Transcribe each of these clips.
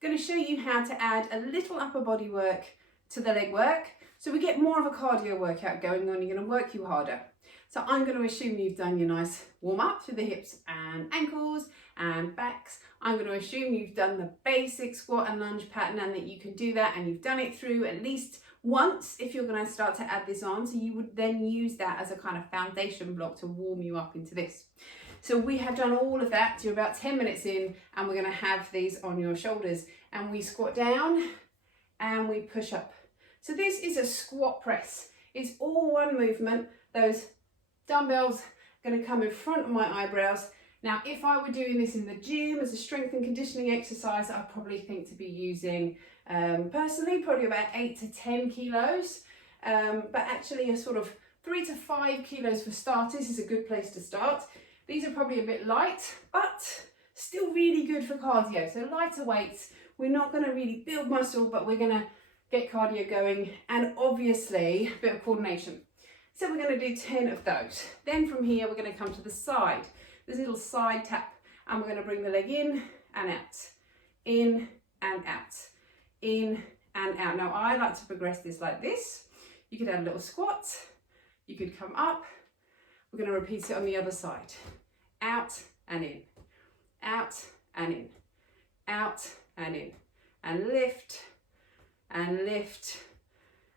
going to show you how to add a little upper body work to the leg work, so we get more of a cardio workout going on. You're going to work you harder. So I'm going to assume you've done your nice warm up through the hips and ankles and backs. I'm going to assume you've done the basic squat and lunge pattern and that you can do that, and you've done it through at least once if you're going to start to add this on. So you would then use that as a kind of foundation block to warm you up into this. So we have done all of that. You're about 10 minutes in, and we're going to have these on your shoulders, and we squat down and we push up. So this is a squat press. It's all one movement. Those dumbbells are going to come in front of my eyebrows. Now, if I were doing this in the gym as a strength and conditioning exercise, I'd probably think to be using, personally, probably about 8 to 10 kilos. But actually a sort of 3 to 5 kilos for starters is a good place to start. These are probably a bit light, but still really good for cardio. So lighter weights, we're not going to really build muscle, but we're going to get cardio going, and obviously a bit of coordination. So we're going to do 10 of those. Then from here, we're going to come to the side. There's a little side tap, and we're going to bring the leg in and out, in and out, in and out. Now I like to progress this like this. You could add a little squat. You could come up. We're going to repeat it on the other side. Out and in, out and in, out and in, and lift, and lift,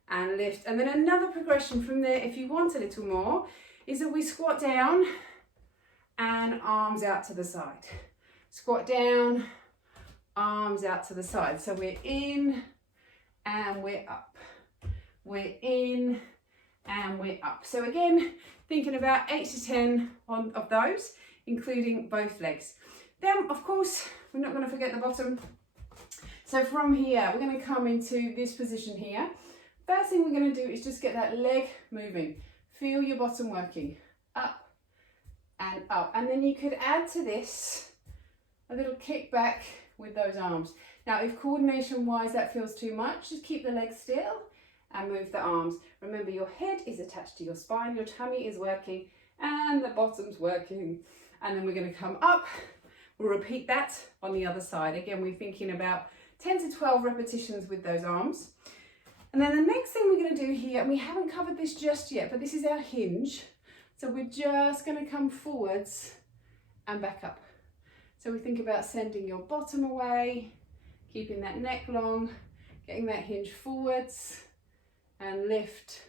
and lift. And then another progression from there, if you want a little more, is that we squat down and arms out to the side. Squat down, arms out to the side. So we're in and we're up. We're in and we're up. So again, thinking about 8 to 10 of those, including both legs. Then, of course, we're not going to forget the bottom. So from here, we're going to come into this position here. First thing we're going to do is just get that leg moving. Feel your bottom working. Up and up. And then you could add to this a little kick back with those arms. Now, if coordination-wise that feels too much, just keep the legs still and move the arms. Remember, your head is attached to your spine, your tummy is working, and the bottom's working. And then we're going to come up. We'll repeat that on the other side. Again, we're thinking about 10 to 12 repetitions with those arms. And then the next thing we're going to do here, and we haven't covered this just yet, but this is our hinge. So we're just going to come forwards and back up. So we think about sending your bottom away, keeping that neck long, getting that hinge forwards, and lift,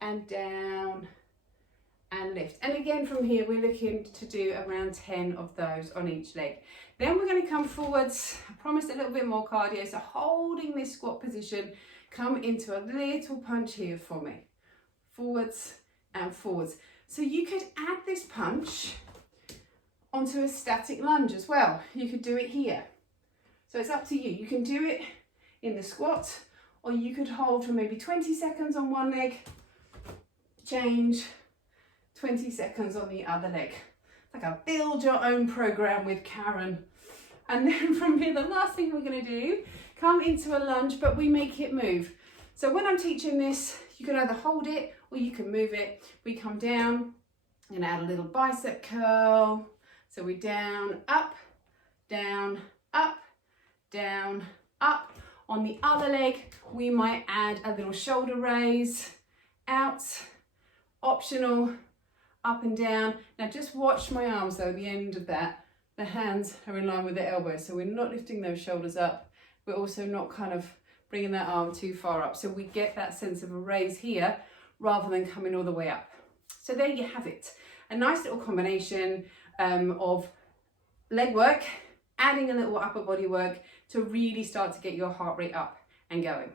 and down, and lift. And again, from here, we're looking to do around 10 of those on each leg. Then we're going to come forwards. I promised a little bit more cardio, so holding this squat position, come into a little punch here for me. Forwards and forwards. So you could add this punch onto a static lunge as well. You could do it here. So it's up to you. You can do it in the squat, or you could hold for maybe 20 seconds on one leg, change, 20 seconds on the other leg. Like a build your own program with Karen. And then from here, the last thing we're going to do, come into a lunge, but we make it move. So when I'm teaching this, you can either hold it or you can move it. We come down and add a little bicep curl. So we're down, up, down, up, down, up. On the other leg, we might add a little shoulder raise, out, optional, up and down. Now just watch my arms though, the end of that. The hands are in line with the elbows, so we're not lifting those shoulders up. We're also not kind of bringing that arm too far up. So we get that sense of a raise here rather than coming all the way up. So there you have it. A nice little combination of leg work, adding a little upper body work to really start to get your heart rate up and going.